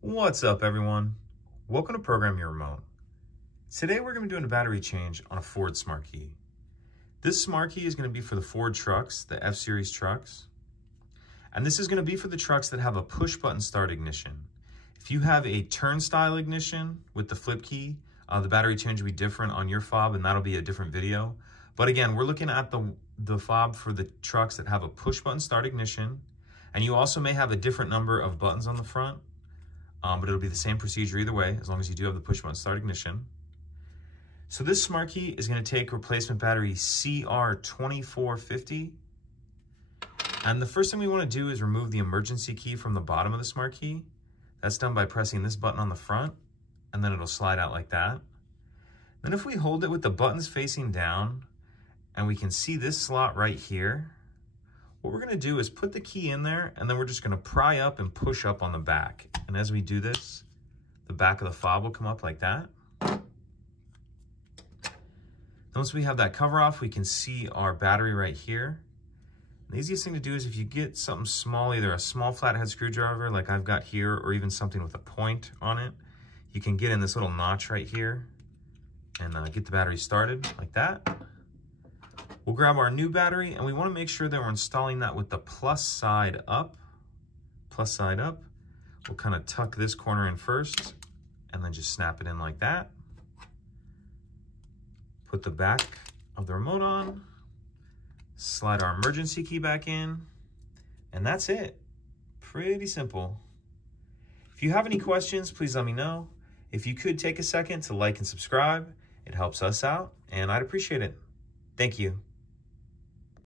What's up, everyone? Welcome to Program Your Remote. Today we're going to be doing a battery change on a Ford Smart Key. This Smart Key is going to be for the Ford trucks, the F-Series trucks. And this is going to be for the trucks that have a push-button start ignition. If you have a turnstile ignition with the flip key, the battery change will be different on your fob, and that'll be a different video. But again, we're looking at the fob for the trucks that have a push-button start ignition. And you also may have a different number of buttons on the front. But it'll be the same procedure either way, as long as you do have the push button start ignition. So this Smart Key is going to take replacement battery CR2450. And the first thing we want to do is remove the emergency key from the bottom of the Smart Key. That's done by pressing this button on the front, and then it'll slide out like that. Then if we hold it with the buttons facing down, and we can see this slot right here, what we're going to do is put the key in there, and then we're just going to pry up and push up on the back. And as we do this, the back of the fob will come up like that. Once we have that cover off, we can see our battery right here. And the easiest thing to do is if you get something small, either a small flathead screwdriver like I've got here, or even something with a point on it, you can get in this little notch right here and get the battery started like that. We'll grab our new battery, and we want to make sure that we're installing that with the plus side up. Plus side up. We'll kind of tuck this corner in first, and then just snap it in like that. Put the back of the remote on. Slide our emergency key back in. And that's it. Pretty simple. If you have any questions, please let me know. If you could take a second to like and subscribe, it helps us out, and I'd appreciate it. Thank you.